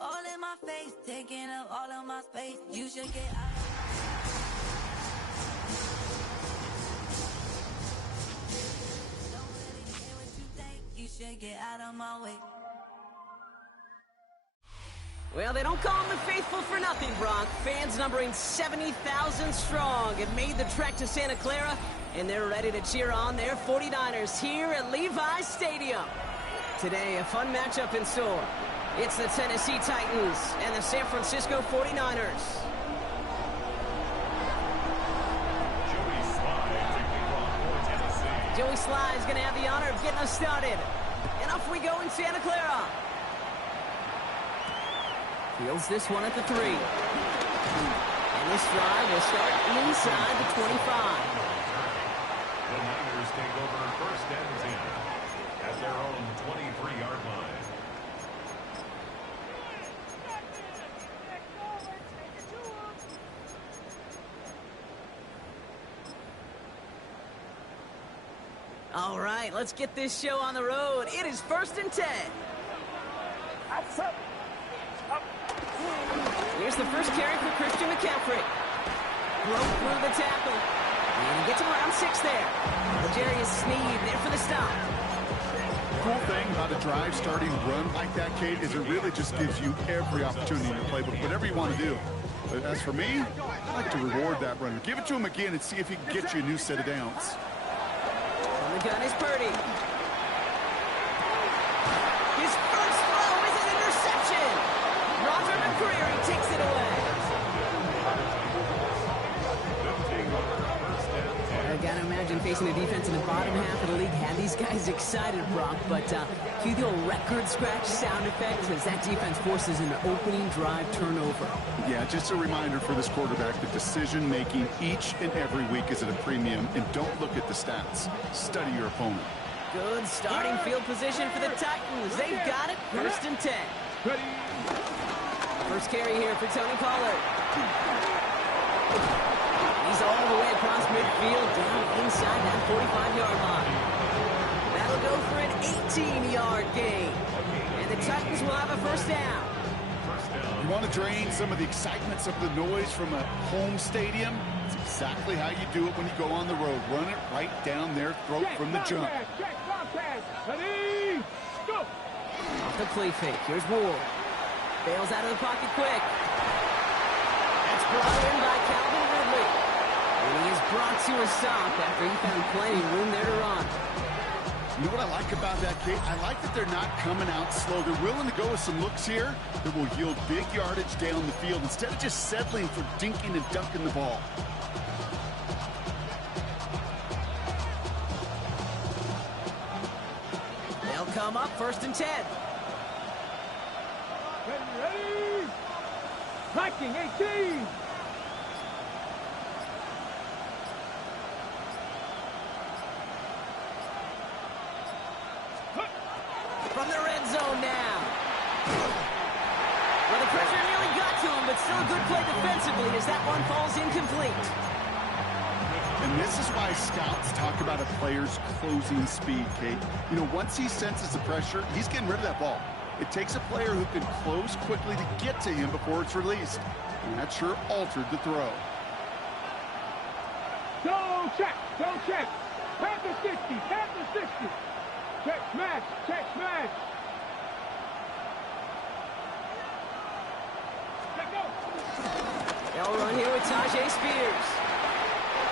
all in my face, taking up all of my space. You should get out. Don't really care what you think. You should get out of my way. Well, they don't call them the faithful for nothing, Brock. Fans numbering 70,000 strong have made the trek to Santa Clara, and they're ready to cheer on their 49ers here at Levi's Stadium. Today, a fun matchup in store. It's the Tennessee Titans and the San Francisco 49ers. Joey Sly is going to have the honor of getting us started. And off we go in Santa Clara. Fields this one at the 3. And this drive will start inside the 25. The Niners take over first and 10 at their own 23-yard line. All right, let's get this show on the road. It is first and 10. Here's the first carry for Christian McCaffrey. Broke through the tackle. And he gets him around 6 there. L'Jarius Sneed there for the stop. The cool thing about a drive starting run like that, Kate, is it really just gives you every opportunity to play with whatever you want to do. But as for me, I like to reward that runner. Give it to him again and see if he can get you a new set of downs. On the gun is Purdy. His first throw is an interception. Roger McCreary takes it away. I gotta imagine facing a defense in the bottom half of the league had these guys excited, Brock, but cue the old record scratch sound effect as that defense forces an opening drive turnover. Yeah, just a reminder for this quarterback that decision-making each and every week is at a premium, and don't look at the stats. Study your opponent. Good starting field position for the Titans. They've got it, first and 10. First carry here for Tony Pollard. He's all the way across midfield, down inside that 45-yard line. That'll go for an 18-yard gain. And the Titans will have a first down. You want to drain some of the excitement, some of the noise from a home stadium? It's exactly how you do it when you go on the road. Run it right down their throat from the jump. Ready, go! Off the play fake. Here's Ward. Bails out of the pocket quick. That's brought in by Calvin Ridley. And he is brought to a stop after he found plenty of room there to run. You know what I like about that, Kate? I like that they're not coming out slow. They're willing to go with some looks here that will yield big yardage down the field instead of just settling for dinking and dunking the ball. They'll come up first and 10. Ready? Viking 18. From the red zone now. Well, the pressure nearly got to him, but still a good play defensively as that one falls incomplete. And this is why scouts talk about a player's closing speed, Kate. You know, once he senses the pressure, he's getting rid of that ball. It takes a player who can close quickly to get to him before it's released. And that sure altered the throw. Go check, go check. Panther 60, Panther 60. Check smash, check smash. Check go. They'll run here with Tajay Spears.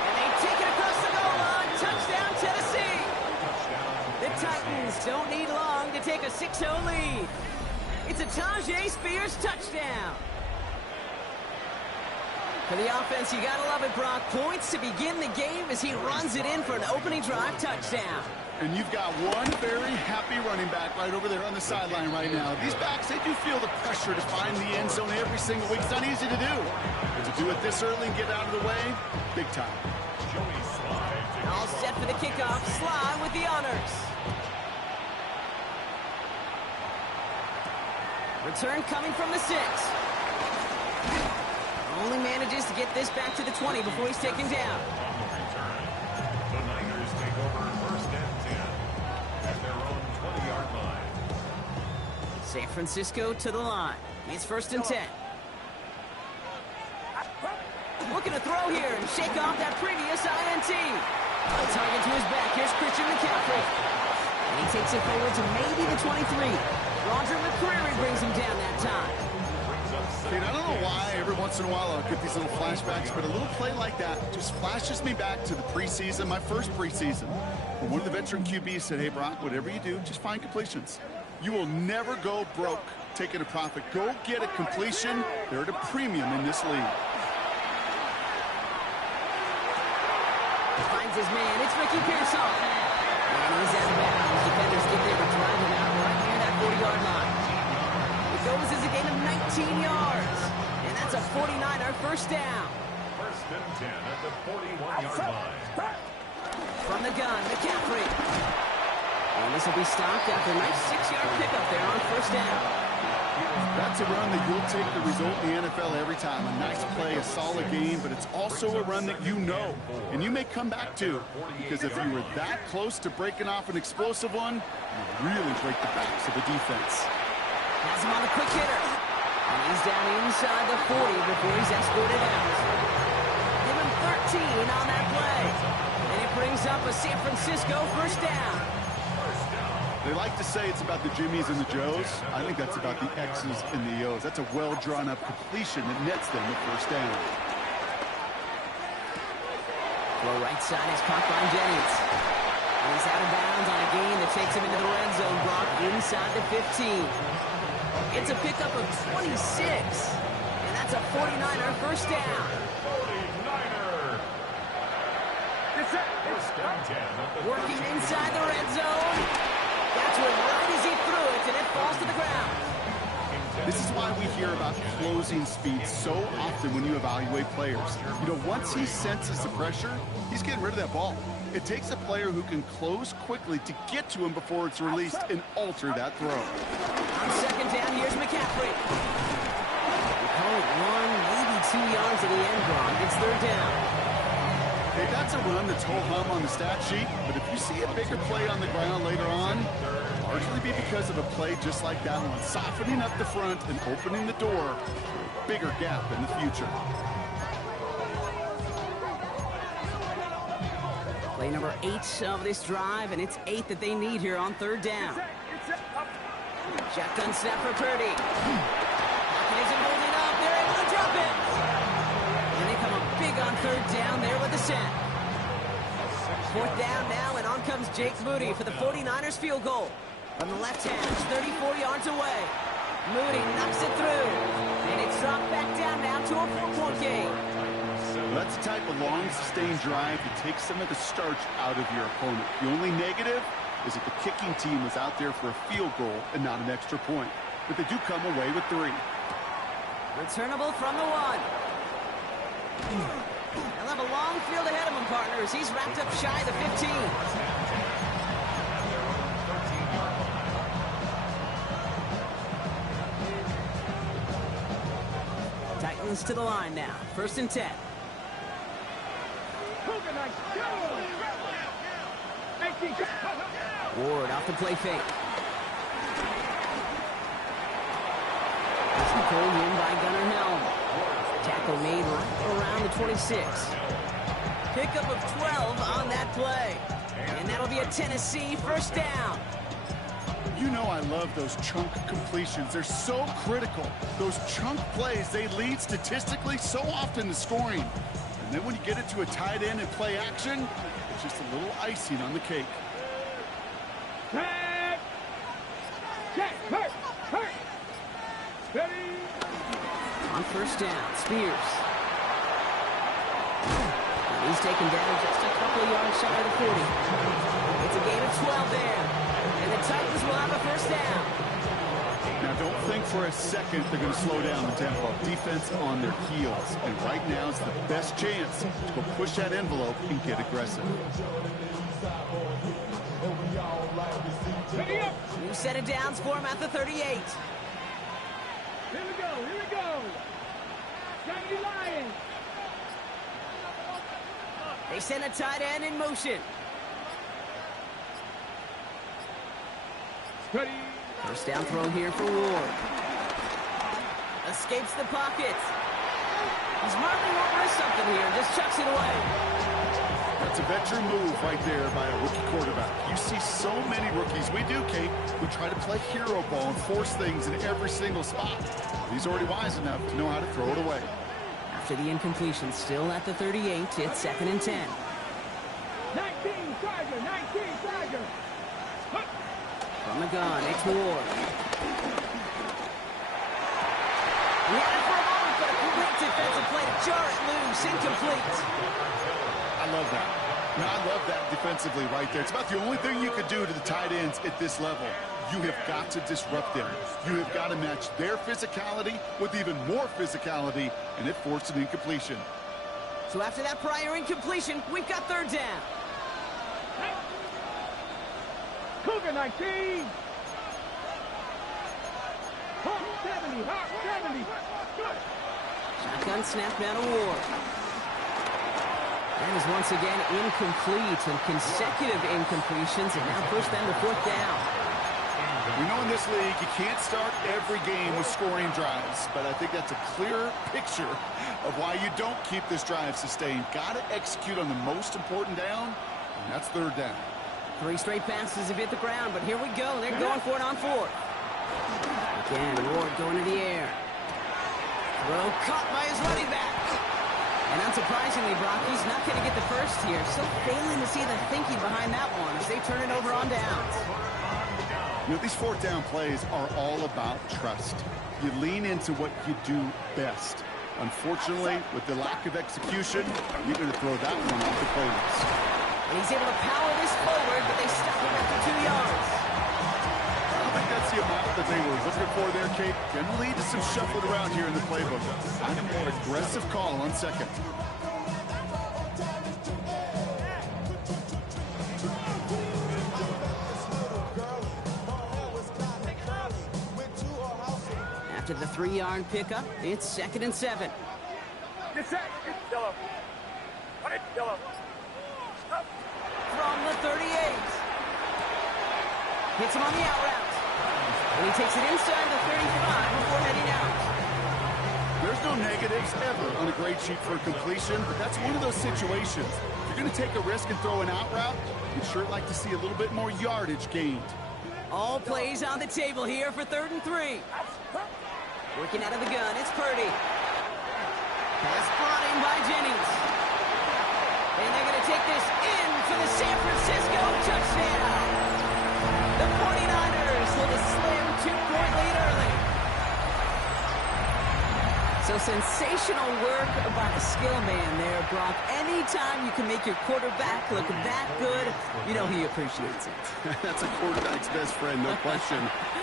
And they take it across the goal line. Touchdown, Tennessee. The Titans don't need long to take a 6-0 lead. It's a Tajay Spears touchdown. For the offense, you gotta love it, Brock. Points to begin the game as he runs it in for an opening drive touchdown. And you've got one very happy running back right over there on the sideline right now. These backs, they do feel the pressure to find the end zone every single week. It's not easy to do. But to do it this early and get out of the way, big time. All set for the kickoff. Sly with the honors. Return coming from the 6. Only manages to get this back to the 20 before he's taken down. The Niners take over first and 10 at their own 20-yard line. San Francisco to the line. It's 1st and 10. Looking to throw here and shake off that previous INT. A target to his back. Here's Christian McCaffrey. And he takes it forward to maybe the 23. Roger McCreary brings him down that time. Kate, I don't know why every once in a while I'll get these little flashbacks, but a little play like that just flashes me back to the preseason, my first preseason, where one of the veteran QBs said, hey, Brock, whatever you do, just find completions. You will never go broke taking a profit. Go get a completion. They're at a premium in this league. Finds his man. It's Ricky Pearsall. And he's out of bounds. Defenders get there to drive him out right near that 40-yard line. It goes as a gain of 19 yards. And that's a 49er first down. 1st and 10 at the 41-yard line. From the gun, McCaffrey. And this will be stopped after a nice 6-yard pickup there on 1st down. That's a run that you'll take the result in the NFL every time. A nice play, a solid game, but it's also a run that you know and you may come back to, because if you were that close to breaking off an explosive one, you really break the backs of the defense. Has him on a quick hitter. And he's down inside the 40 before he's escorted out. Give him 13 on that play. And it brings up a San Francisco first down. They like to say it's about the Jimmies and the Joes. I think that's about the X's and the O's. That's a well-drawn-up completion that nets them the first down. Throw right side is caught by Jennings. And he's out of bounds on a gain that takes him into the red zone, Brock, inside the 15. It's a pickup of 26. And that's a 49er first down. 49er. Working inside the red zone. That's where right as he threw it, and it falls to the ground. This is why we hear about closing speed so often when you evaluate players. You know, once he senses the pressure, he's getting rid of that ball. It takes a player who can close quickly to get to him before it's released and alter that throw. On 2nd down, here's McCaffrey. We call it 1, maybe 2 yards at the end, Brock. It's 3rd down. Hey, that's a run that's ho-hum on the stat sheet, but if you see a bigger play on the ground later on, largely be because of a play just like that one, softening up the front and opening the door for a bigger gap in the future. Play number 8 of this drive, and it's 8 that they need here on 3rd down. Shotgun snap for Purdy. Pocket isn't holding up. They're able to drop it. And they come up big on 3rd down there with the sack. 4th down now, and on comes Jake Moody for the 49ers field goal. From the left hand, it's 34 yards away. Moody knocks it through. And it's dropped back down now to a 4-point game. That's the type of long, sustained drive that takes some of the starch out of your opponent. The only negative is that the kicking team was out there for a field goal and not an extra point. But they do come away with 3. Returnable from the 1. They'll have a long field ahead of him, partners. He's wrapped up shy of the 15. Titans to the line now. 1st and 10. Ward off the play fake. This is pulled in by Gunnar Helm. Tackle made right around the 26. Pickup of 12 on that play. And that'll be a Tennessee first down. You know I love those chunk completions. They're so critical. Those chunk plays, they lead statistically so often to scoring. And then when you get it to a tight end and play action, it's just a little icing on the cake. On 1st down, Spears. And he's taken down just a couple of yards shy of the 40. It's a gain of 12 there. And the Titans will have a first down. Now, don't think for a second they're going to slow down the tempo. Defense on their heels. And right now is the best chance to go push that envelope and get aggressive. New set of downs for him at the 38. Here we go, here we go. Johnny Lions. They send a tight end in motion. Ready. First down throw here for Ward. escapes the pocket. He smartly won't risk something here, just chucks it away. That's a veteran move right there by a rookie quarterback. You see so many rookies, we do, Kate, who try to play hero ball and force things in every single spot. He's already wise enough to know how to throw it away. After the incompletion, still at the 38, it's 2nd and 10. 19 Tiger, 19 Tiger. From the gun, it's Ward. He had it for a moment, but a great defensive play to jar it loose, incomplete. I love that. Now, I love that defensively right there. It's about the only thing you could do to the tight ends at this level. You have got to disrupt them. You have got to match their physicality with even more physicality, and it forced an incompletion. So after that prior incompletion, we've got 3rd down. Cougar 19. Hawk 70, Hawk 70. Shotgun snap down to Ward. That is once again incomplete, and consecutive incompletions, and now push them to 4th down. We know in this league you can't start every game with scoring drives, but I think that's a clear picture of why you don't keep this drive sustained. Got to execute on the most important down, and that's 3rd down. 3 straight passes have hit the ground, but here we go. They're going for it on 4th. Again, Ward going to the air. Throw caught by his running back. And unsurprisingly, Brock, he's not going to get the first here. Still failing to see the thinking behind that one as they turn it over on downs. You know, these 4th down plays are all about trust. You lean into what you do best. Unfortunately, with the lack of execution, you're going to throw that one off the playlist. And he's able to power this forward, but they stop him after 2 yards. I don't think that's the amount that they were looking for there, Kate. Can lead to some shuffling around here in the playbook. I'm a more aggressive call on 2nd. After the 3-yard pickup, it's 2nd and 7. Get set. It's yellow. It's yellow. From the 38. Hits him on the out route. And he takes it inside the 35 before heading out. There's no negatives ever on a grade sheet for completion, but that's one of those situations. If you're going to take a risk and throw an out route, you'd sure like to see a little bit more yardage gained. All plays on the table here for 3rd and 3. Working out of the gun, it's Purdy. Pass brought in by Jennings. And they're going to take this in for the San Francisco touchdown. The 49ers with a slim 2-point lead early. So sensational work by the skill man there, Brock. Anytime you can make your quarterback look that good, you know he appreciates it. That's a quarterback's best friend, no question.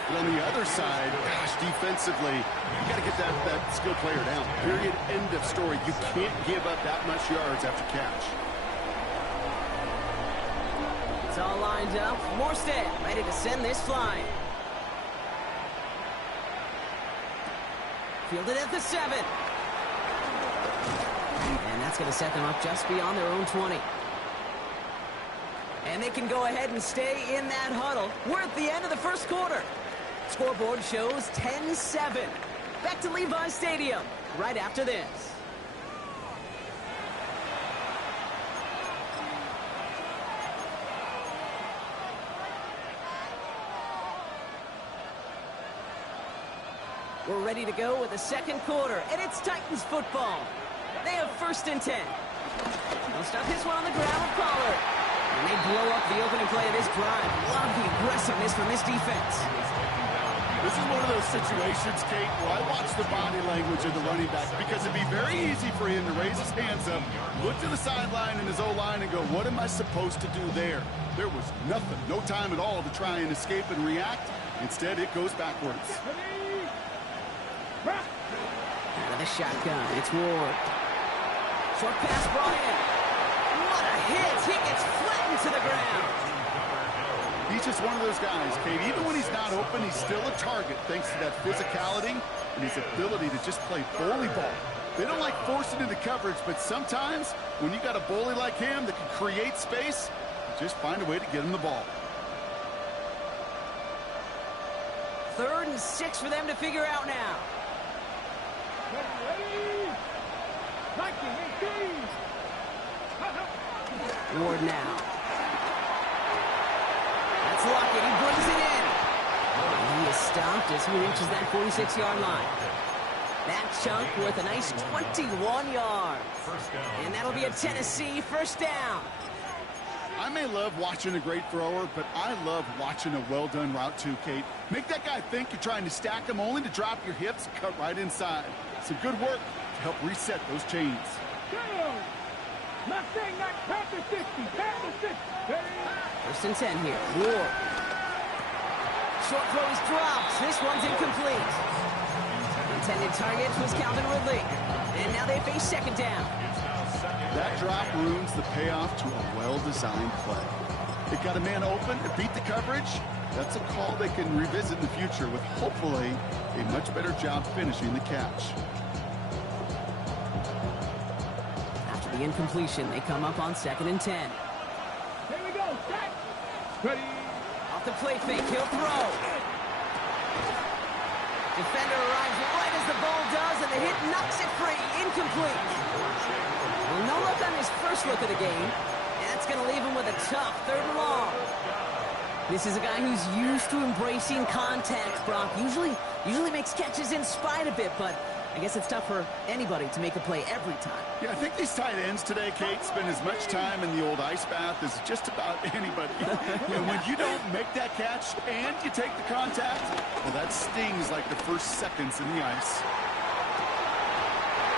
But on the other side, gosh, defensively, you got to get that skill player down. Period. End of story. You can't give up that much yards after catch. It's all lined up. Morstead ready to send this flying. Fielded at the 7. And that's going to set them up just beyond their own 20. And they can go ahead and stay in that huddle. We're at the end of the first quarter. Scoreboard shows 10-7. Back to Levi's Stadium right after this. We're ready to go with the 2nd quarter, and it's Titans football. They have 1st and 10. They'll start this one on the ground with Pollard. And they blow up the opening play of this drive. Love the aggressiveness from this defense. This is one of those situations, Kate, where I watch the body language of the running back because it'd be very easy for him to raise his hands up, look to the sideline in his O-line and go, what am I supposed to do there? There was nothing, no time at all to try and escape and react. Instead, it goes backwards. Out of the shotgun, it's Ward. Short pass brought in. What a hit! He gets flattened to the ground. He's just one of those guys, Kate. Even when he's not open, he's still a target thanks to that physicality and his ability to just play bully ball. They don't like forcing into coverage, but sometimes when you got a bully like him that can create space, just find a way to get him the ball. 3rd and 6 for them to figure out now. Ready? 19, 18. Ward now. That's Lockett. He brings it in. And he is stopped as he reaches that 46-yard line. That chunk worth a nice 21 yards. And that'll be a Tennessee first down. I may love watching a great thrower, but I love watching a well-done route too, Kate. Make that guy think you're trying to stack him only to drop your hips, cut right inside. Some good work to help reset those chains. Go! Mustang not Panther 60. Panther 60. Ready? First and 10 here. Ward. Short throw is dropped. This one's incomplete. Intended target was Calvin Ridley. And now they face second down. That drop ruins the payoff to a well-designed play. It got a man open, it beat the coverage. That's a call they can revisit in the future with hopefully a much better job finishing the catch. After the incompletion, they come up on second and 10. Here we go. Set. Ready? Off the play fake, he'll throw. Defender arrives right as the ball does, and the hit knocks it free. Incomplete. Well, no look on his first look of the game, and that's going to leave him with a tough third and long. This is a guy who's used to embracing contact, Brock. Usually makes catches in spite of it, but I guess it's tough for anybody to make a play every time. Yeah, I think these tight ends today, Kate, spend as much time in the old ice bath as just about anybody. And when you don't make that catch and you take the contact, well, that stings like the first seconds in the ice.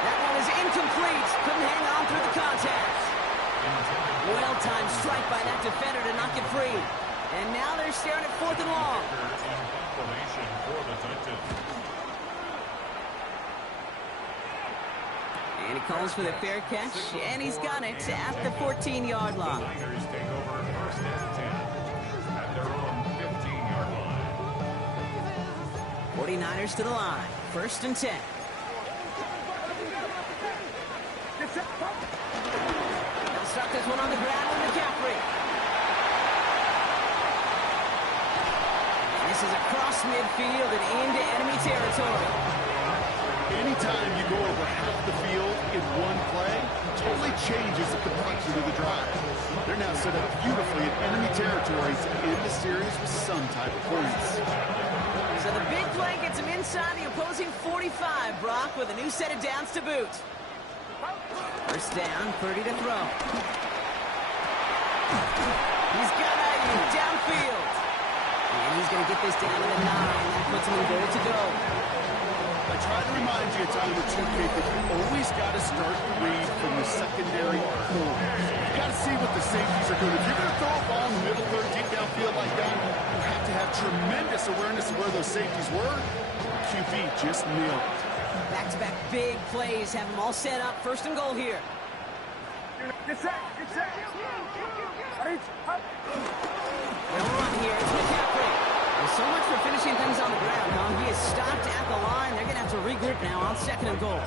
That one is incomplete. Couldn't hang on through the contact. Well-timed strike by that defender to knock it free. And now they're staring at fourth and long. And he calls for the fair catch, and he's got it at the 14-yard line. Niners take over first and 10 at their own 15-yard line. 49ers to the line. First and 10. They'll start this one on the ground with McCaffrey. And this is across midfield and into enemy territory. Anytime you go over half the field in one play, totally changes the complexity of the drive. They're now set up beautifully in enemy territory to end the series with some type of points. So the big play gets him inside the opposing 45, Brock, with a new set of downs to boot. First down, 30 to throw. He's got Ayuk downfield. And he's going to get this down to the 9. That puts him in goal to go. I try to remind you a time or two, Kate, that you always got to start the read from the secondary forward. You got to see what the safeties are doing. If you're going to throw a ball in the middle third, deep downfield like that, you have to have tremendous awareness of where those safeties were. QB just nailed it. Back-to-back big plays have them all set up. First and goal here. Get set. Get set. Ready? Up. They'll run here. It's McCaffrey. Well, so much for finishing things on the ground, huh? He is stopped at the line. They're going to have to regroup now on second and goal.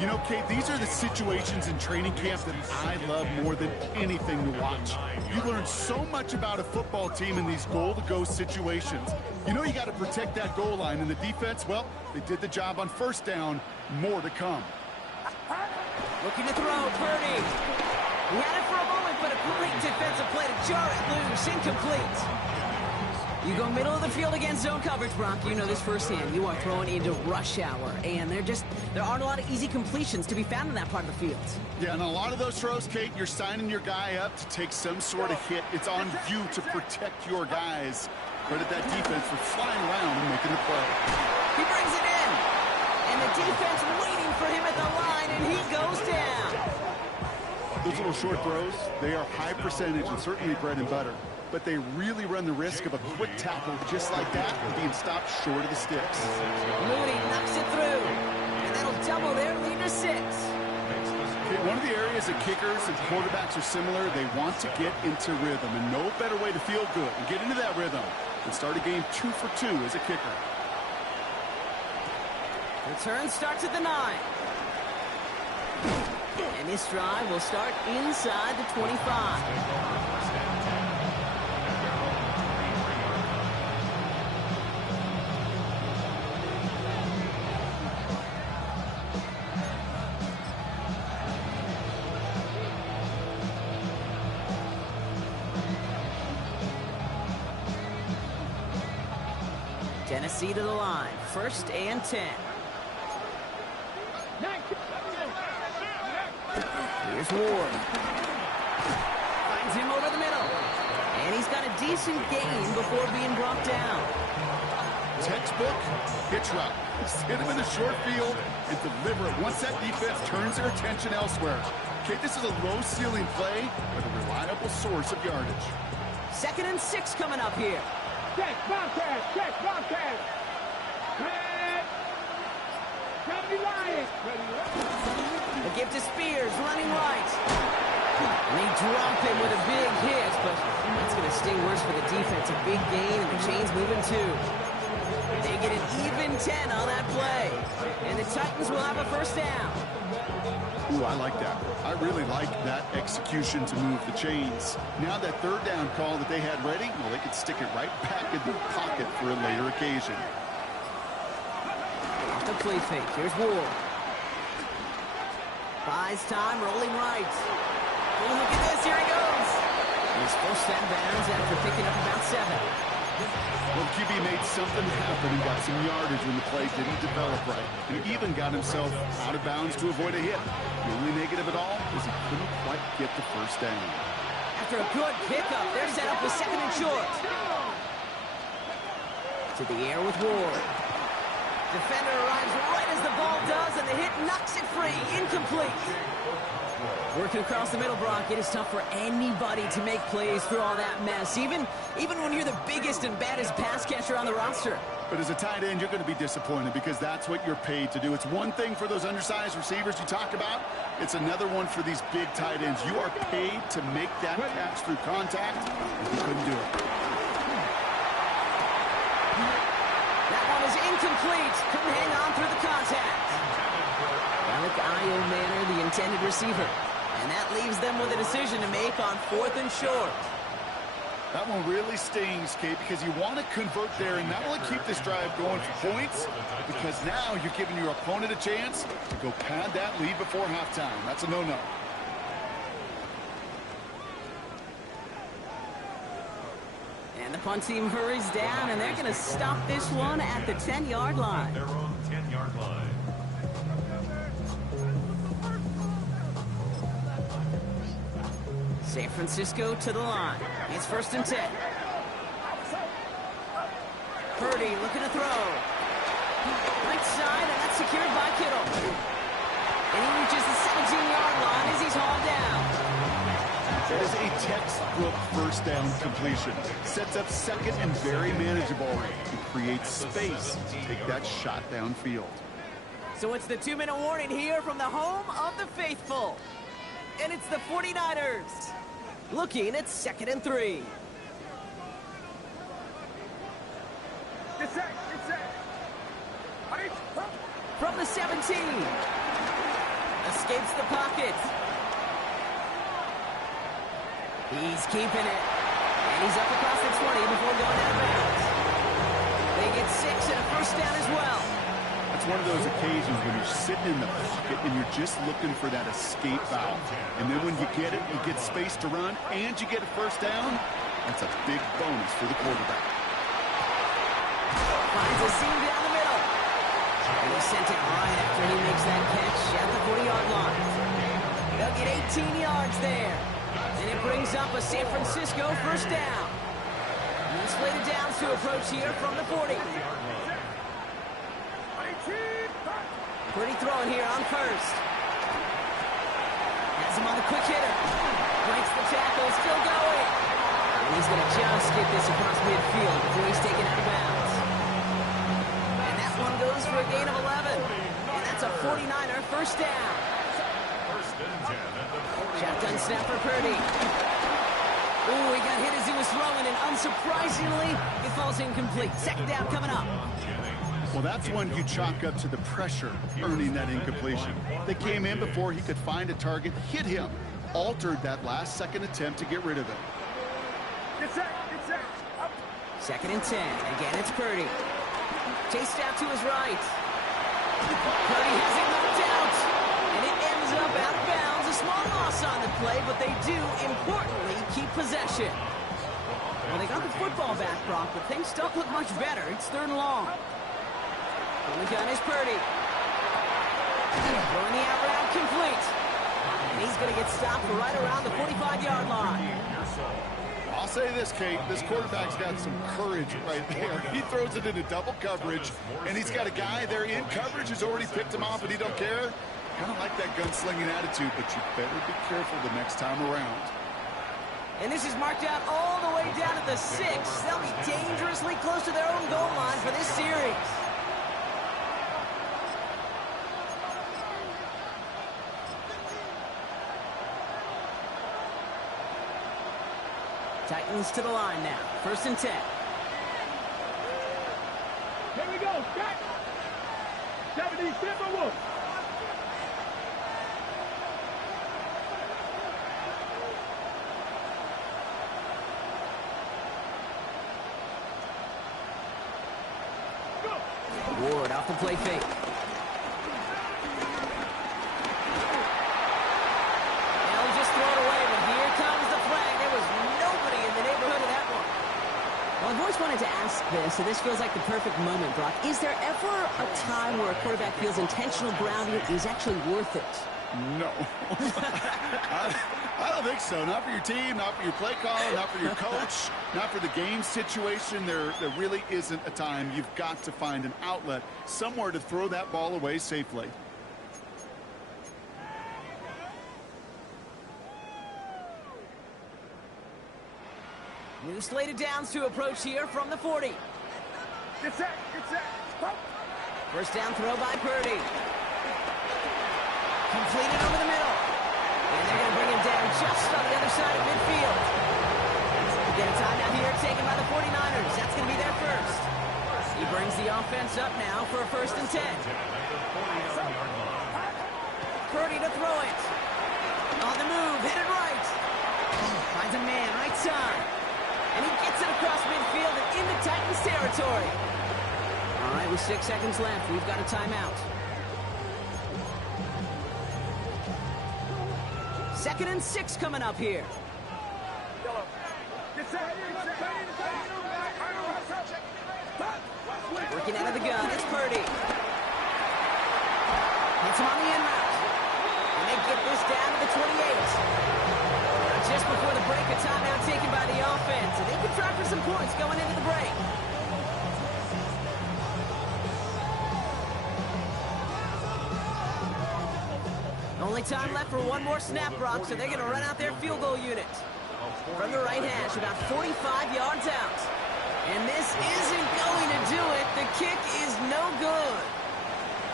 You know, Kate, these are the situations in training camp that I love more than anything to watch. You learn so much about a football team in these goal-to-go situations. You know you got to protect that goal line, and the defense, well, they did the job on first down. More to come. Looking to throw, Purdy. He had it for a moment, but a great defensive play to jar it loose. Incomplete. You go middle of the field against zone coverage, Brock. You know this firsthand. You are throwing into rush hour, and there aren't a lot of easy completions to be found in that part of the field. Yeah, and a lot of those throws, Kate, you're signing your guy up to take some sort of hit. It's on you to protect your guys. Credit that defense for flying around and making the play. He brings it in, and the defense waiting for him at the line, and he goes down. Those little short throws, they are high percentage and certainly bread and butter. But they really run the risk of a quick tackle just like that and being stopped short of the sticks. Mooney knocks it through, and that'll double their lead to 6. Okay, one of the areas that kickers and quarterbacks are similar, they want to get into rhythm, and no better way to feel good and get into that rhythm than start a game 2 for 2 as a kicker. Return starts at the 9. And this drive will start inside the 25. Tennessee to the line. 1st and 10. Here's Ward. Finds him over the middle. And he's got a decent gain before being brought down. Textbook hitch route. Just hit him in the short field and deliver it once that defense turns their attention elsewhere. Okay, this is a low-ceiling play, but a reliable source of yardage. 2nd and 6 coming up here. Check, Bobcat, check, Bobcat. Red. 70 Lions. The gift to Spears, running right. And they drop him with a big hit, but that's going to sting worse for the defense. A big gain, and the chain's moving too. They get an even 10 on that play. And the Titans will have a 1st down. Ooh, I like that. I really like that execution to move the chains. Now that 3rd down call that they had ready, well, they could stick it right back in the pocket for a later occasion. Off the play fake. Here's Ward. Buys time, rolling right. Oh, look at this. Here he goes. He's forced that bounds after picking up about 7. Well, QB made something happen and got some yardage when the play didn't develop right. And he even got himself out of bounds to avoid a hit. The only negative at all is he couldn't quite get the 1st down. After a good pickup, they're set up with 2nd and short. To the air with Ward. Defender arrives right as the ball does, and the hit knocks it free. Incomplete. Working across the middle, Brock, it is tough for anybody to make plays through all that mess, even when you're the biggest and baddest pass catcher on the roster. But as a tight end, you're going to be disappointed because that's what you're paid to do. It's one thing for those undersized receivers you talk about. It's another one for these big tight ends. You are paid to make that catch through contact, and you couldn't do it. That one is incomplete. Couldn't hang on through the contact. Alec Manor, the intended receiver. And that leaves them with a decision to make on 4th and short. That one really stings, Kate, because you want to convert there and not only keep this drive going for points, because now you're giving your opponent a chance to go pad that lead before halftime. That's a no-no. And the punt team hurries down, and they're going to stop this one at the 10-yard line. Their own 10-yard line. San Francisco to the line. It's 1st and 10. Purdy looking to throw. Right side, and that's secured by Kittle. And he reaches the 17-yard line as he's hauled down. That is a textbook 1st down completion. Sets up 2nd and very manageable and creates space to take that shot downfield. So it's the 2-minute warning here from the home of the faithful. And it's the 49ers. Looking at 2nd and 3. Get set, get set. From the 17. Escapes the pocket. He's keeping it. And he's up across the 20 before going out of bounds. They get 6 and a 1st down as well. It's one of those occasions when you're sitting in the pocket and you're just looking for that escape valve. And then when you get it, you get space to run, and you get a 1st down. That's a big bonus for the quarterback. Finds a seam down the middle. And he sent it right after he makes that catch at the 40-yard line. They'll get 18 yards there. And it brings up a San Francisco 1st down. And slated downs to approach here from the 40. Pretty throwing here on 1st. Has him on a quick hitter. Breaks the tackle, still going. And he's going to just get this across midfield before he's taken out of bounds. And that one goes for a gain of 11. And that's a 49er 1st down. 1st and 10 at the 40. Shotgun snap for Purdy. Ooh, he got hit as he was throwing, and unsurprisingly, it falls incomplete. 2nd down coming up. Well, that's one you chalk up to the pressure earning that incompletion. They came in before he could find a target, hit him, altered that last-second attempt to get rid of it. Get set, get set. Up. 2nd and 10. Again, it's Purdy. Chased out to his right. Purdy has it knocked out. And it ends up out of bounds. A small loss on the play, but they do, importantly, keep possession. Well, they got the football back, Brock, but things don't look much better. It's 3rd and long. On the gun is Purdy. Throwing the out route complete. And he's going to get stopped right around the 45-yard line. I'll say this, Kate. This quarterback's got some courage right there. He throws it into double coverage, and he's got a guy there in coverage who's already picked him off, and he don't care. Kind of like that gunslinging attitude, but you better be careful the next time around. And this is marked out all the way down at the 6. They'll be dangerously close to their own goal line for this series. Titans to the line now. 1st and 10. Here we go, back. 70, Timberwolves. Ward off the play fake. They'll just throw it away, but here comes the flag. There was nobody in the neighborhood of that one. Well, I've always wanted to ask this, so this feels like the perfect moment, Brock. Is there ever a time where a quarterback feels intentional grounding is actually worth it? No. I don't think so. Not for your team, not for your play caller, not for your coach, not for the game situation. There really isn't a time. You've got to find an outlet, somewhere to throw that ball away safely. New slate of downs to approach here from the 40. Get set, get set. Pop. 1st down throw by Purdy. Completed over the middle. And they're going to bring him down just on the other side of midfield. Again, a timeout here taken by the 49ers. That's going to be their first. He brings the offense up now for a 1st and 10. Purdy to throw it. On the move, hit it right. Finds a man, right side. And he gets it across midfield and into Titans territory. All right, with 6 seconds left, we've got a timeout. 2nd and 6 coming up here. Working out of the gun, it's Purdy. Hits him on the in route. And they get this down to the 28. Just before the break, a timeout taken by the offense. And they can try for some points going into the break. Only time left for one more snap, Brock, so they're going to run out their field goal unit. From the right hash, about 45 yards out. And this isn't going to do it. The kick is no good.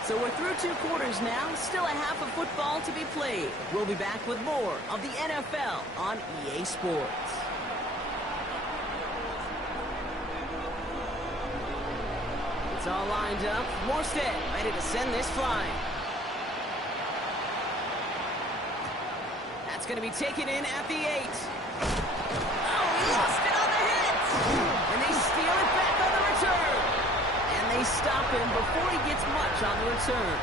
So we're through 2 quarters now. Still a half of football to be played. We'll be back with more of the NFL on EA Sports. It's all lined up. Morstead ready to send this flying. That's going to be taken in at the 8. Oh, he lost it on the hit! And they steal it back on the return. And they stop him before he gets much on the return.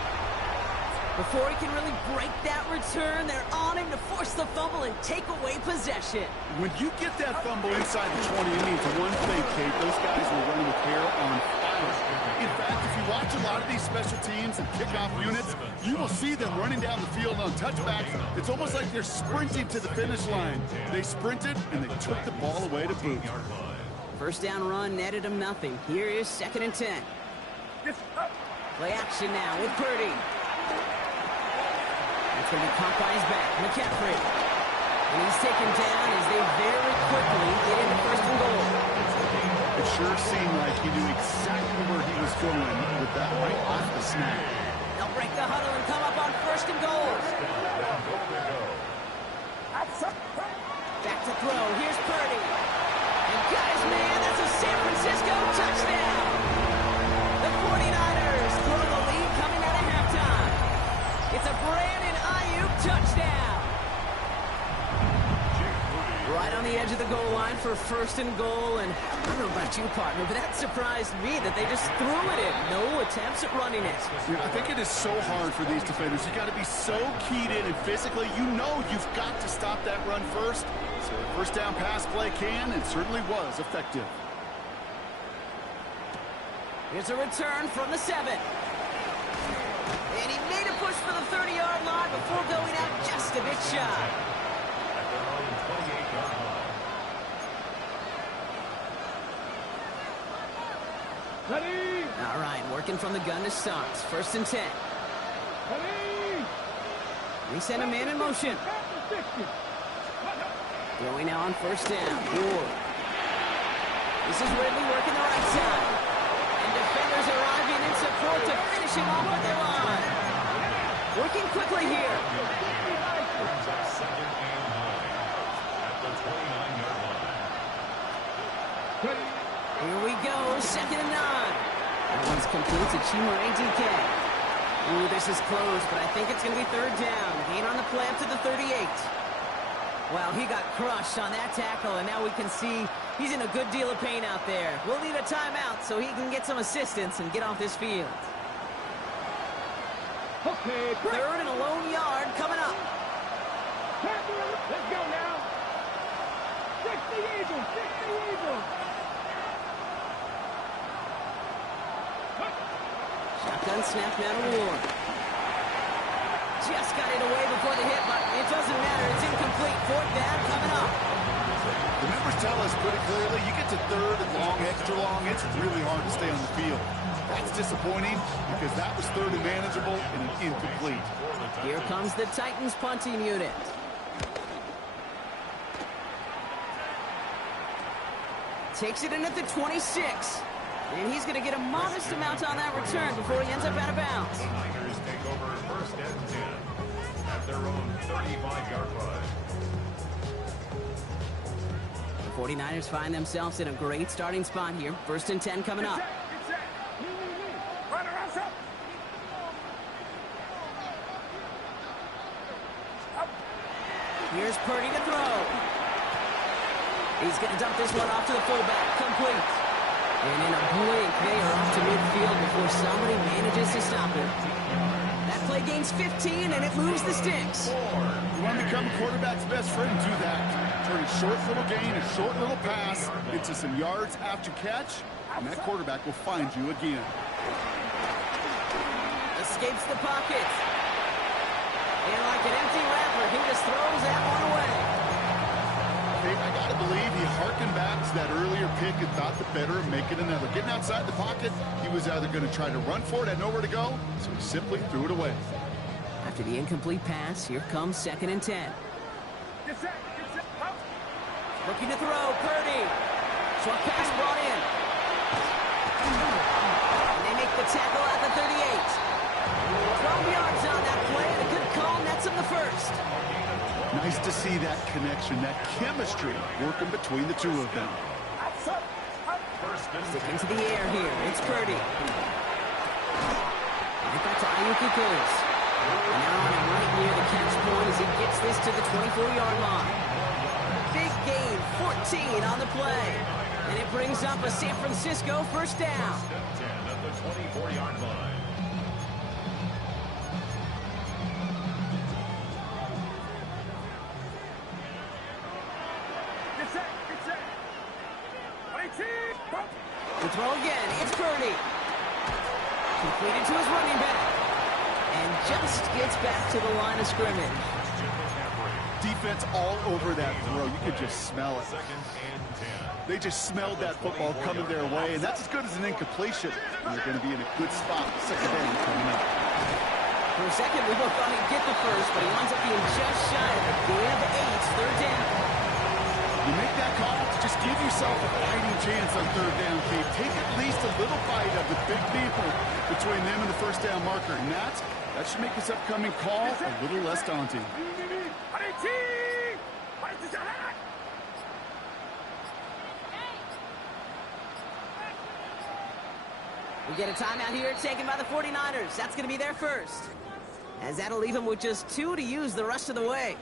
Before he can really break that return, they're on him to force the fumble and take away possession. When you get that fumble inside the 20, it means one thing, Kate. Those guys were running with hair on fire. In fact, if you watch a lot of these special teams and kickoff units, you will see them running down the field on touchbacks. It's almost like they're sprinting to the finish line. They sprinted, and they took the ball away to boot. 1st down run netted him nothing. Here is 2nd and 10. Play action now with Purdy. It's going to be caught by his back, McCaffrey. And he's taken down as they very quickly get into 1st and goal. It sure seemed like he knew exactly where he was going with that right off the snap. They'll break the huddle and come up on 1st and goal. Back to throw. Here's Purdy. And guys, man, that's a San Francisco touchdown. The 49ers throw the lead coming out of halftime. It's a Brandon Ayuk touchdown. Right on the edge of the goal line for first and goal, and I don't know about you, partner, but that surprised me that they just threw it in. No attempts at running it. Yeah, I think it is so hard for these defenders. You got to be so keyed in, and physically, you know you've got to stop that run first. So a first down pass play can and certainly was effective. Here's a return from the 7. And he made a push for the 30-yard line before going out just a bit shy. At their own 28-yard line. Ready? All right, working from the gun to start. First and 10. Ready? We send a man in motion. At the 60. Throwing now on first down. Ward. This is Ridley working the right side. And defenders arriving in support to finish him off at the line. Working quickly here. Brings up 2nd and 9 at the 29-yard line. Ready? Here we go, 2nd and 9. That one's complete to Chimere DK. Ooh, this is close, but I think it's going to be 3rd down. Gain on the play up to the 38. Well, he got crushed on that tackle, and now we can see he's in a good deal of pain out there. We'll need a timeout so he can get some assistance and get off this field. Okay, break. 3rd and a lone yard coming up. Let's go now. 60 Eagles, 60 Eagles. Shotgun snap now to Ward. Just got it away before the hit, but it doesn't matter. It's incomplete. 4th down coming up. The numbers tell us pretty clearly, you get to 3rd and long, extra long, it's really hard to stay on the field. That's disappointing because that was 3rd and manageable and an incomplete. Here comes the Titans punting unit. Takes it in at the 26. And he's going to get a modest amount on that return before he ends up out of bounds. The Niners take over 1st and 10 at their own 35-yard line. The 49ers find themselves in a great starting spot here. 1st and 10 coming up. Here's Purdy to throw. He's going to dump this one off to the fullback. Complete. And in a blink, they are off to midfield before somebody manages to stop him. That play gains 15, and it moves the sticks. You want to become a quarterback's best friend, do that. Turn a short little gain, a short little pass into some yards after catch, and that quarterback will find you again. Escapes the pocket. And like an empty wrapper, he just throws that one away. I got to believe he harkened back to that earlier pick and thought the better of making another. Getting outside the pocket, he was either going to try to run for it, had nowhere to go, so he simply threw it away. After the incomplete pass, here comes 2nd and 10. Looking to throw, Purdy. Short pass brought in. And they make the tackle at the 38. 12 yards on that play, and a good call nets him the 1st. Nice to see that connection, that chemistry working between the two of them. Sticking to the air here. It's Purdy. Right back to Ayuki Goes. And now on it right near the catch point as he gets this to the 24-yard line. Big gain, 14 on the play. And it brings up a San Francisco 1st down. 10 at the 24-yard line. The throw again, it's Purdy. Completed to his running back. And just gets back to the line of scrimmage. Defense all over that throw. You could just smell it. 2nd and 10. They just smelled that football coming their way, and that's as good as an incompletion. And they're going to be in a good spot. 2nd down coming up. For a second, we both thought he'd get the 1st, but he winds up being just shy of it. Gain of 8, 3rd down. You make that call to just give yourself a fighting chance on 3rd down, Kate. Take at least a little bite of the big people between them and the 1st down marker, and that should make this upcoming call a little less daunting. We get a timeout here taken by the 49ers. That's going to be their 1st. As that'll leave them with just 2 to use the rest of the way.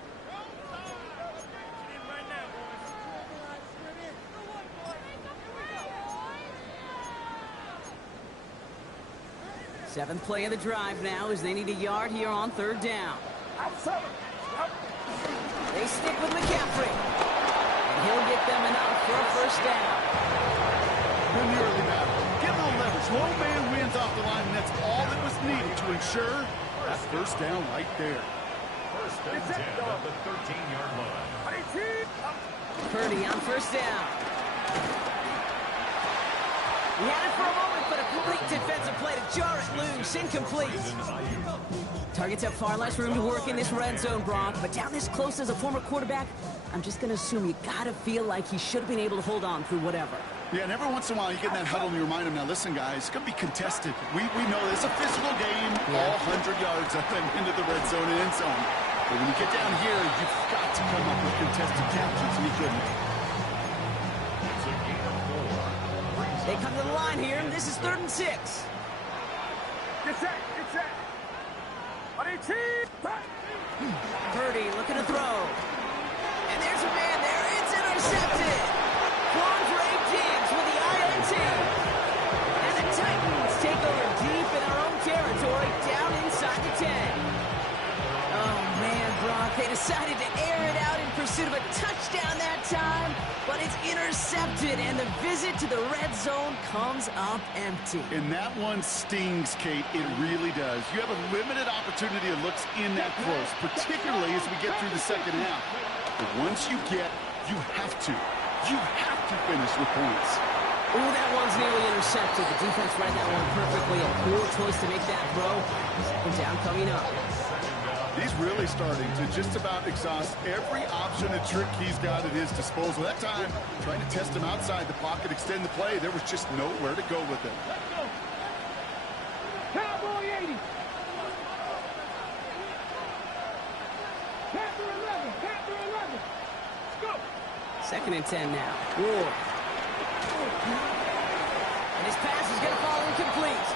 Seventh play of the drive now as they need a yard here on third down. They stick with McCaffrey. And he'll get them enough for a first down. In the early battle, get a little leverage. Low man wins off the line, and that's all that was needed to ensure that first down right there. First and 10 at the 13-yard line. Purdy on first down. He had it for a moment, but a complete defensive play to jar it loose. Incomplete. Targets have far less room to work in this red zone, Brock, but down this close as a former quarterback, I'm just going to assume you got to feel like he should have been able to hold on through whatever. Yeah, and every once in a while you get in that huddle and you remind him, now listen, guys, it's going to be contested. We know it's a physical game, all 100 yards up and into the red zone and end zone. But when you get down here, you've got to come up with contested captures, and he couldn't. It's a gain of 4. They come to the line here, and this is 3rd and 6. Get set. Purdy looking to throw. And there's a man there. It's intercepted. Quandre Diggs with the INT. And the Titans take over deep in their own territory, down inside the 10. Oh, man, Brock, they decided to air it out in pursuit of a touchdown that time, but it's intercepted, and the visit to the red zone comes up empty. And that one stings, Kate. It really does. You have a limited opportunity that looks in that close, particularly as we get through the second half. But once you have to finish with points. Ooh, that one's nearly intercepted. The defense read that one perfectly. A poor choice to make that throw. Second down coming up. He's really starting to just about exhaust every option and trick he's got at his disposal. That time, trying to test him outside the pocket, extend the play, there was just nowhere to go with it. Cowboy 80. Panther 11. Let's go. 2nd and 10 now. Ward. And his pass is going to fall incomplete.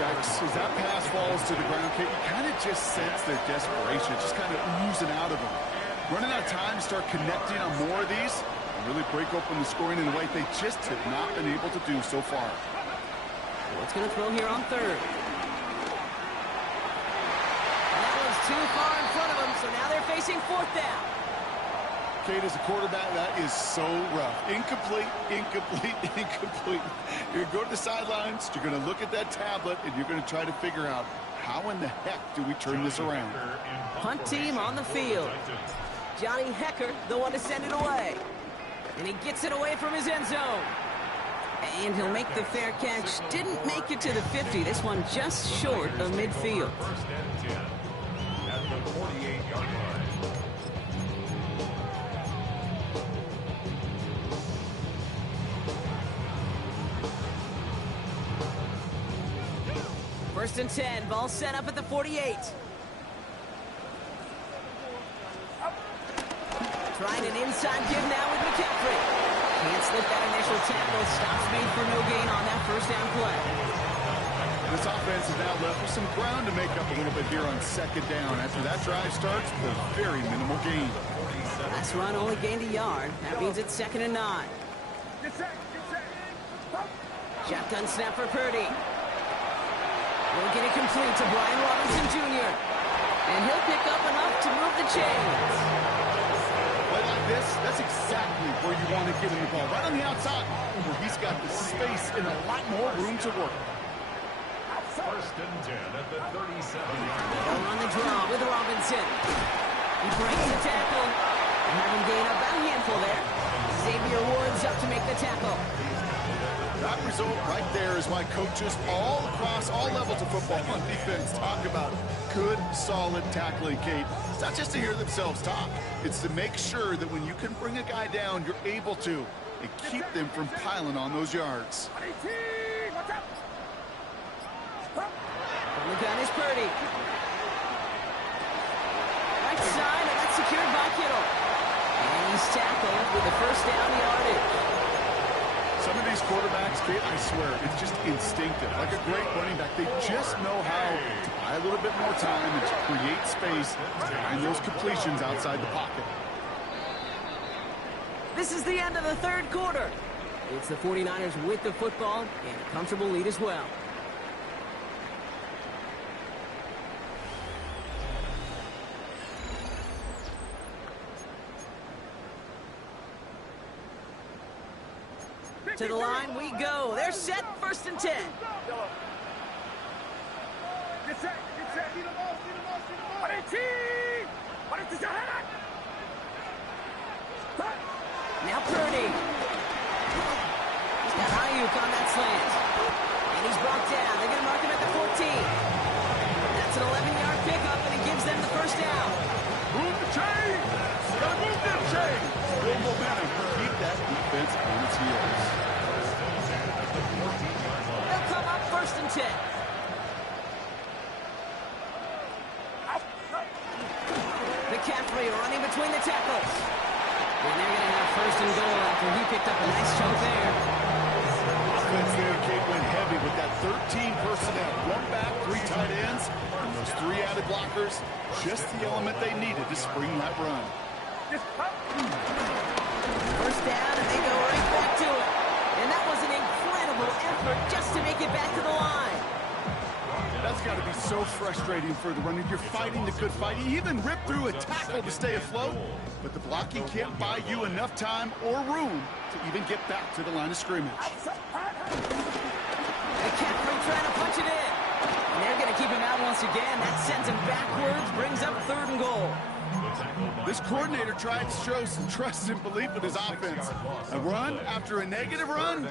Yikes. As that pass falls to the ground, Kate, you kind of just sense their desperation, just kind of oozing out of them. Running out of time to start connecting on more of these and really break open the scoring in a way they just have not been able to do so far. What's going to throw here on 3rd? And that was too far in front of him, so now they're facing 4th down. Kate, as a quarterback, that is so rough. Incomplete. You're going to go to the sidelines, you're going to look at that tablet, and you're going to try to figure out how in the heck do we turn this around. Punt team on the field. Johnny Hecker, the one to send it away. And he gets it away from his end zone. And he'll make the fair catch. Didn't make it to the 50. This one just short of midfield. First and 10 at the 48-yard line. First and 10, ball set up at the 48. Trying an inside give now with McCaffrey. Can't slip that initial tackle. Stops made for no gain on that first down play. This offense is now left with some ground to make up a little bit here on 2nd down. After that drive starts with a very minimal gain. Last run only gained a yard. That means it's 2nd and 9. Get set. Shotgun snap for Purdy. Will get it complete to Brian Robinson Jr. And he'll pick up enough to move the chains. Play like this, that's exactly where you want to get him the ball. Right on the outside, where he's got the space and a lot more room to work. First and 10 at the 37-yard line. They'll run the draw with Robinson. He breaks the tackle. And have him gain about a handful there. Xavier Woods up to make the tackle. That result right there is why coaches all across all levels of football on defense talk about good, solid tackling, Kate. It's not just to hear themselves talk. It's to make sure that when you can bring a guy down, you're able to, and keep them from piling on those yards. The gun is Purdy. Right side, and that's secured by Kittle. And he's tackled with the first down yardage. Some of these quarterbacks, Kate, I swear, it's just instinctive. Like a great running back, they just know how to buy a little bit more time and to create space and those completions outside the pocket. This is the end of the 3rd quarter. It's the 49ers with the football and a comfortable lead as well. To the line we go. They're set, 1st and 10. Get set. See the ball. Now Purdy. He's got Ayuk on that slant. And he's brought down. They're going to mark him at the 14. That's an 11-yard pickup, and it gives them the 1st down. Move the chain! Gotta move that chain! Build momentum. Keep that defense on its heels. They'll come up 1st and 10. McCaffrey running between the tackles. And they're going to have 1st and goal after he picked up a nice chunk there. Offense there, Kate, went heavy with that 13 personnel. 1 back, 3 tight ends, and those 3 added blockers. Just the element they needed to spring that run. 1st down, and they go right back to it. And that was an incredible effort just to make it back to the line. That's got to be so frustrating for the runner. You're fighting the good fight. You even ripped through a tackle to stay afloat, but the blocking can't buy you enough time or room to even get back to the line of scrimmage. McCaffrey trying to punch it in. And they're going to keep him out once again. That sends him backwards, brings up 3rd and goal. This coordinator tried to show some trust and belief in his offense. A run after a negative run?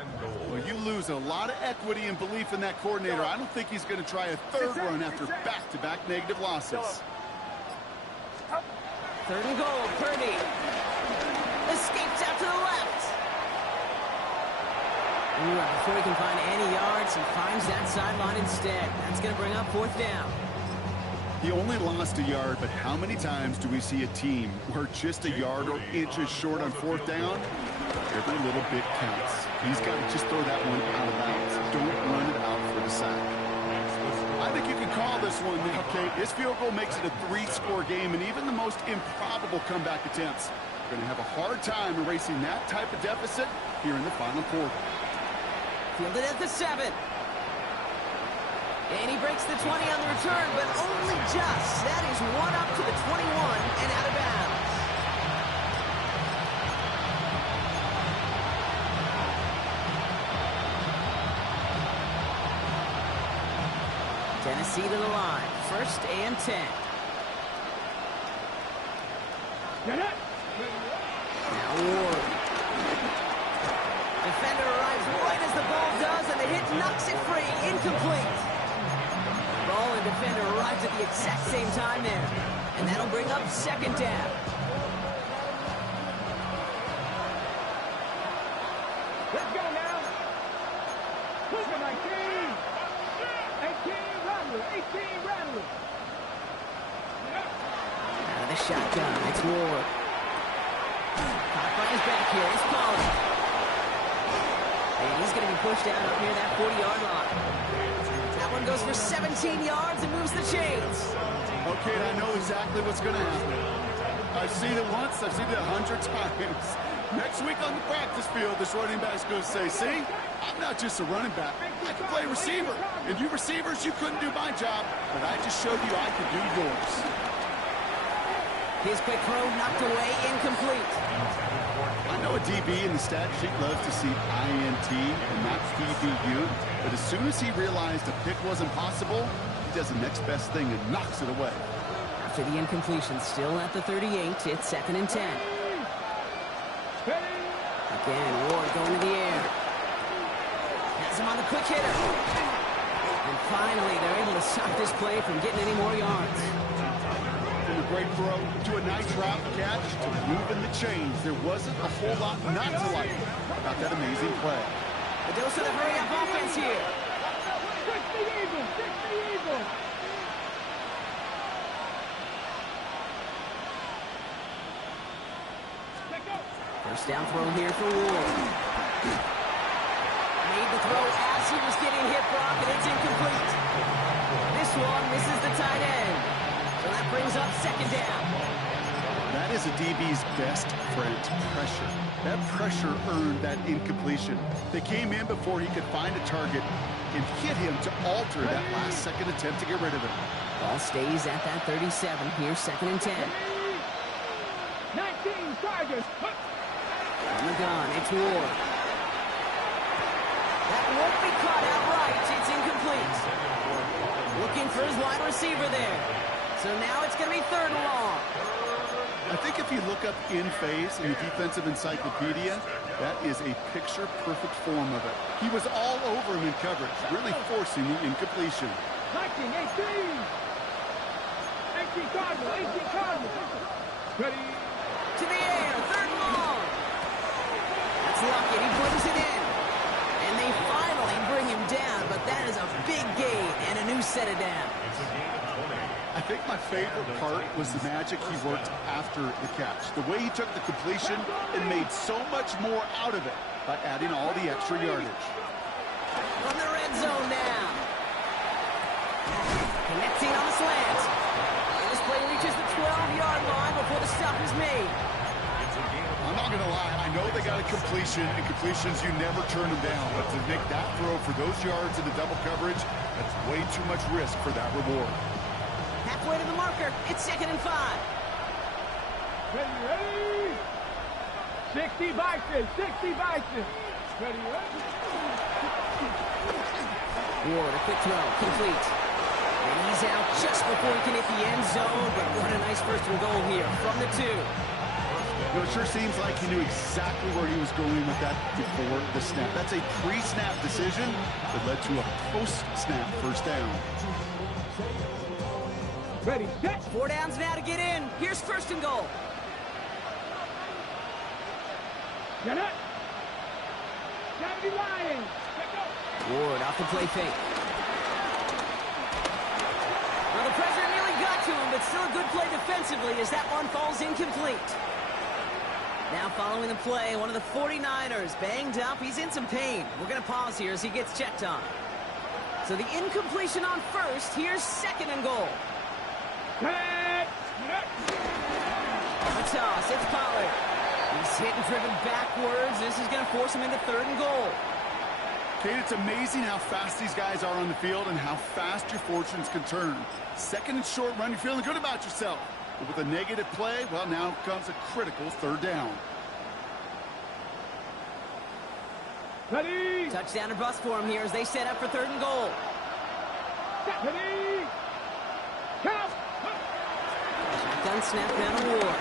Well, you lose a lot of equity and belief in that coordinator. I don't think he's going to try a 3rd run after back-to-back negative losses. 3rd and goal, Purdy. Escapes out to the left. Ooh, before he can find any yards, he finds that sideline instead. That's going to bring up 4th down. He only lost a yard, but how many times do we see a team where just a yard or inches short on 4th down? Every little bit counts. He's got to just throw that one out of bounds. Don't run it out for the sack. I think you can call this one, okay? This field goal makes it a 3-score game, and even the most improbable comeback attempts are going to have a hard time erasing that type of deficit here in the final quarter. Fielded at the 7. And he breaks the 20 on the return, but only just. That is 1 up to the 21 and out of bounds. Tennessee to the line. 1st and 10. Now Ward. Defender arrives right as the ball does, and the hit knocks it free. Incomplete. Ball and defender arrives at the exact same time there. And that'll bring up 2nd down. Let's go now. Look at my team. 18 Rattler. Out of the shotgun, it's Ward. Caught by his back here, it's Pollard. And he's going to be pushed out up near that 40-yard line. That one goes for 17 yards and moves the chains. Okay, I know exactly what's going to happen. I've seen it once, I've seen it 100 times. Next week on the practice field, this running back's going to say, see, I'm not just a running back. I can play receiver. And you receivers, you couldn't do my job, but I just showed you I could do yours. His quick throw knocked away, incomplete. I know a DB in the stat sheet loves to see INT and not PBU, but as soon as he realized a pick wasn't possible, he does the next best thing and knocks it away. After the incompletion, still at the 38, it's 2nd and 10. Again, Ward going to the air. Has him on the quick hitter. And finally, they're able to stop this play from getting any more yards. From a great throw to a nice route catch to moving the chains. There wasn't a whole lot not to like about that amazing play. The dose of the hurry-up offense here. 60 Eagles. 1st down throw here for Ward. Made the throw as he was getting hit, Brock, and it's incomplete. This one misses the tight end. So that brings up 2nd down. That is a DB's best friend, pressure. That pressure earned that incompletion. They came in before he could find a target and hit him to alter that last-second attempt to get rid of it. Ball stays at that 37 here, 2nd and 10. 19 Tigers. On the gun, it's Ward. That won't be caught outright. It's incomplete. Looking for his wide receiver there. So now it's going to be 3rd and long. I think if you look up in phase in the defensive encyclopedia, that is a picture-perfect form of it. He was all over him in coverage, really forcing the incompletion. 19, 18. 18 Cardinals, 18 Cardinals. Ready? To the air, 3rd and long. That's Luckett. He brings it in. And they finally bring him down, but that is a big gain and a new set of downs. It's a gain of 20. I think my favorite part was the magic he worked after the catch. The way he took the completion and made so much more out of it by adding all the extra yardage. From the red zone now. Connecting on the slant. And this play reaches the 12-yard line before the stop is made. I'm not going to lie. I know they got a completion, and completions, you never turn them down. But to make that throw for those yards in the double coverage, that's way too much risk for that reward. Halfway to the marker. It's 2nd and 5. Ready, ready? 60 Bison, 60 Bison. Ready, ready? Ward, a quick throw, complete. And he's out just before he can hit the end zone, but what a nice 1st and goal here from the 2. You know, it sure seems like he knew exactly where he was going with that before the snap. That's a pre-snap decision that led to a post-snap 1st down. Ready, set. 4 downs now to get in. Here's 1st and goal. Get up. Saturday Lions. Let go. Ward off the play fake. Well, the pressure nearly got to him, but still a good play defensively as that one falls incomplete. Now following the play, one of the 49ers banged up. He's in some pain. We're going to pause here as he gets checked on. So the incompletion on 1st. Here's 2nd and goal. Set. On the toss, it's Pollard. He's hit and driven backwards. This is going to force him into 3rd and goal. Kate, it's amazing how fast these guys are on the field and how fast your fortunes can turn. 2nd and short run, you're feeling good about yourself. But with a negative play, well, now comes a critical 3rd down. Ready. Touchdown or bust for him here as they set up for 3rd and goal. Ready. Count. Gun snap now to Ward.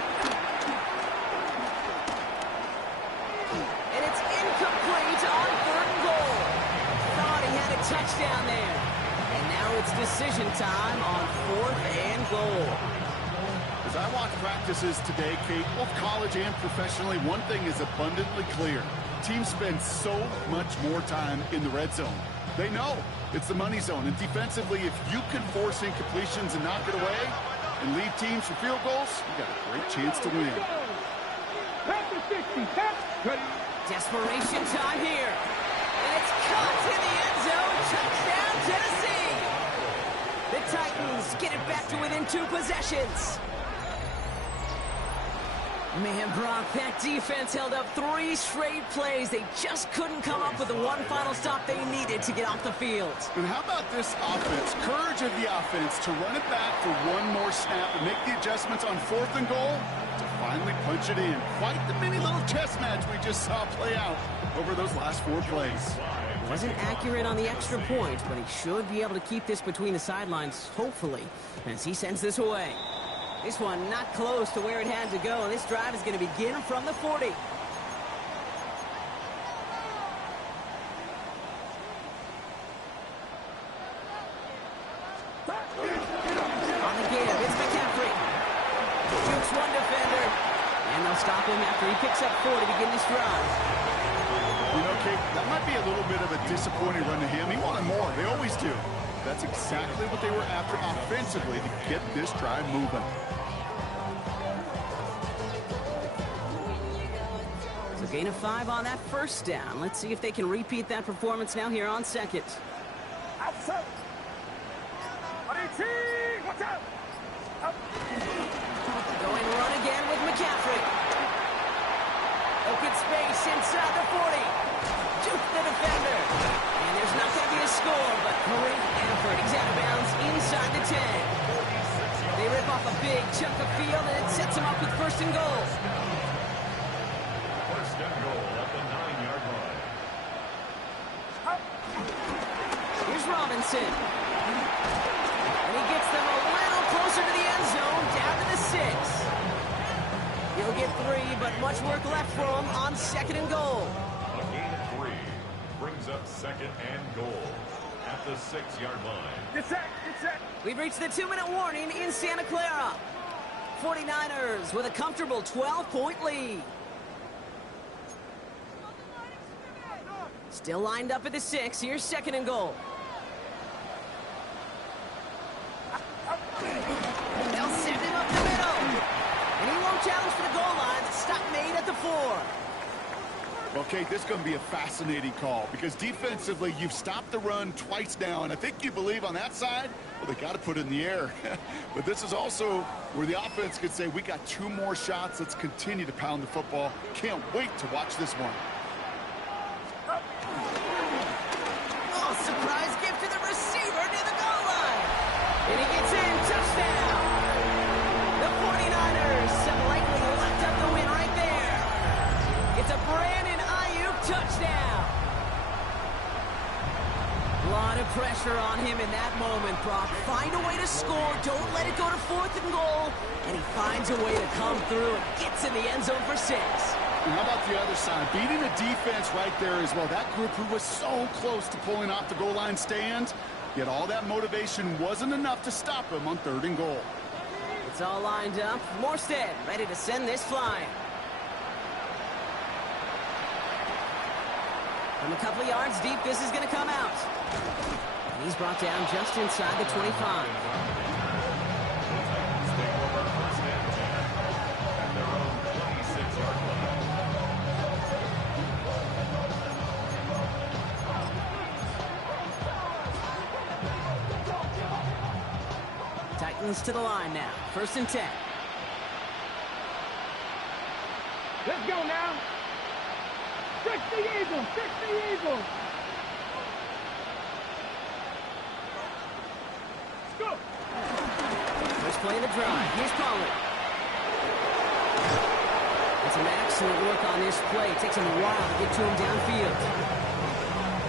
And it's incomplete on 3rd and goal. Thought he had a touchdown there. And now it's decision time on 4th and goal. As I watch practices today, Kate, both college and professionally, one thing is abundantly clear. Teams spend so much more time in the red zone. They know it's the money zone. And defensively, if you can force incompletions and knock it away and leave teams for field goals, you got a great chance to win. Pass the 60. Pass. Ready. Desperation time here. And it's caught in the end zone. Touchdown, Tennessee. The Titans get it back to within 2 possessions. Man, Brock, that defense held up 3 straight plays. They just couldn't come up with the one final stop they needed to get off the field. And how about this offense? Courage of the offense to run it back for one more snap and make the adjustments on 4th and goal to finally punch it in. Quite the mini little chess match we just saw play out over those last 4 plays. Wasn't accurate on the extra point, but he should be able to keep this between the sidelines, hopefully, as he sends this away. This one not close to where it had to go, and this drive is going to begin from the 40. On the give, it's McCaffrey. Jukes one defender, and they'll stop him after he picks up 4 to begin this drive. You know, Kate, that might be a little bit of a disappointing run to him. He wanted more. They always do. That's exactly what they were after offensively to get this drive moving. So gain of 5 on that 1st down. Let's see if they can repeat that performance now here on 2nd. Outside. Watch out. Going run again with McCaffrey. Open space inside the 40. Juke the defender. And there's not going to be a score, but great effort. He's out of bounds inside the 10. They rip off a big chunk of field, and it sets him up with 1st and goal. 1st and goal at the 9-yard line. Robinson. And he gets them a little closer to the end zone, down to the 6. He'll get 3, but much work left for him on 2nd and goal. A gain of 3 brings up 2nd and goal at the 6-yard line. Get set, get set. We've reached the 2-minute warning in Santa Clara. 49ers with a comfortable 12-point lead. Still lined up at the 6. Here's 2nd and goal. They'll send him up the middle. And he won't challenge for the goal line. The stop made at the 4. Okay, this is going to be a fascinating call because defensively, you've stopped the run twice now, and I think you believe on that side, well, they got to put it in the air. But this is also where the offense could say, we got 2 more shots. Let's continue to pound the football. Can't wait to watch this one. Oh, surprise gift to the receiver near the goal line. And he gets in. Touchdown. The 49ers have likely locked up the win right there. It's a Brandon Ayuk touchdown. A lot of pressure on him in that moment, Brock. Find a way to score. Don't let it go to 4th and goal. And he finds a way to come through and gets in the end zone for 6. And how about the other side? Beating the defense right there as well. That group who was so close to pulling off the goal line stand, yet all that motivation wasn't enough to stop him on 3rd and goal. It's all lined up. Morstead ready to send this flying. From a couple of yards deep, this is going to come out. And he's brought down just inside the 25. Take over 1st and 10 at their own 26-yard line. Titans to the line now. 1st and 10. Let's go now. 60 Eagles, 60 Eagles. Let's go. First play of the drive. Here's Pollard. And some excellent work on this play. It takes him a while to get to him downfield.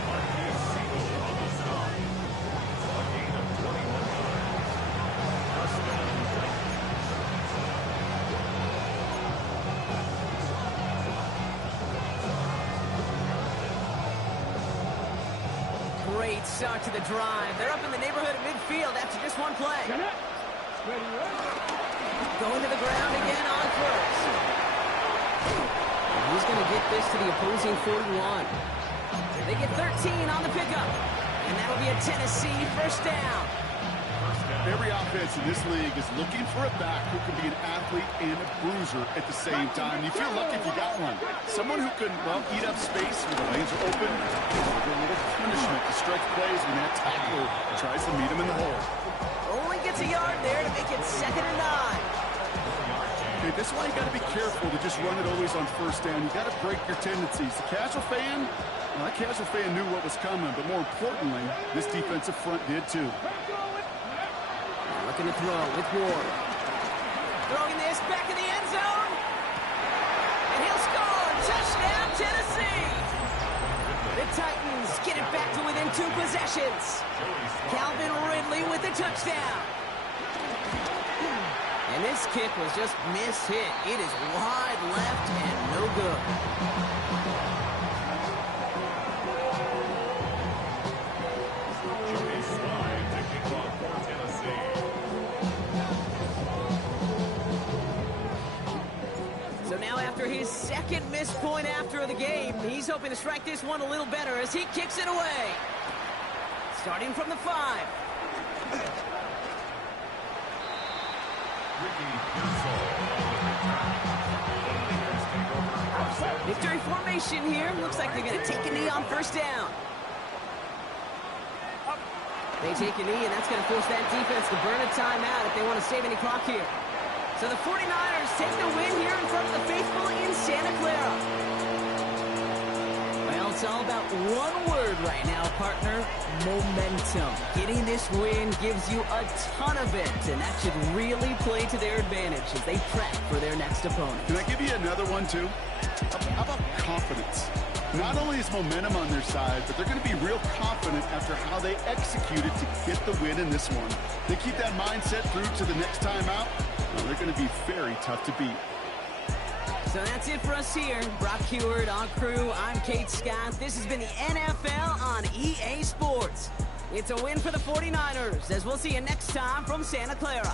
Marquise Siegel on the stop. A gain of 21 yards. 1st down, Titans. Great start to the drive. They're up in the neighborhood of midfield after just one play. Get it. Ready, ready. Going to the ground again on 1st. And he's going to get this to the opposing 41. They get 13 on the pickup. And that'll be a Tennessee 1st down. Every offense in this league is looking for a back who can be an athlete and a bruiser at the same time. You feel lucky if you got one. Someone who can, well, eat up space when the lanes are open. A little punishment to stretch plays when that tackler tries to meet him in the hole. Only gets a yard there to make it 2nd and 9. Okay, this is why you got to be careful to just run it always on 1st down. You got to break your tendencies. The casual fan, well, that casual fan knew what was coming, but more importantly, this defensive front did too. Looking to throw with Ward. Throwing this back in the end zone. And he'll score. Touchdown, Tennessee. The Titans get it back to within 2 possessions. Calvin Ridley with the touchdown. And this kick was just mishit. It is wide left and no good. Joey Slye to kick off for Tennessee. So now after his 2nd missed point after the game, he's hoping to strike this one a little better as he kicks it away. Starting from the 5. Ricky Pearsall on the return. The Leaders take over 1st and 10. Victory formation here. Looks like they're going to take a knee on 1st down. They take a knee, and that's going to force that defense to burn a timeout if they want to save any clock here. So the 49ers take the win here in front of the faithful in Santa Clara. Well, it's all about one word right now, partner: momentum. Getting this win gives you a ton of it, and that should really play to their advantage as they prep for their next opponent. Can I give you another one too? How about confidence? Not only is momentum on their side, but they're going to be real confident after how they executed to get the win in this one. They keep that mindset through to the next time out, well, they're going to be very tough to beat. So that's it for us here. Brock Huard, on crew, I'm Kate Scott. This has been the NFL on EA Sports. It's a win for the 49ers, as we'll see you next time from Santa Clara.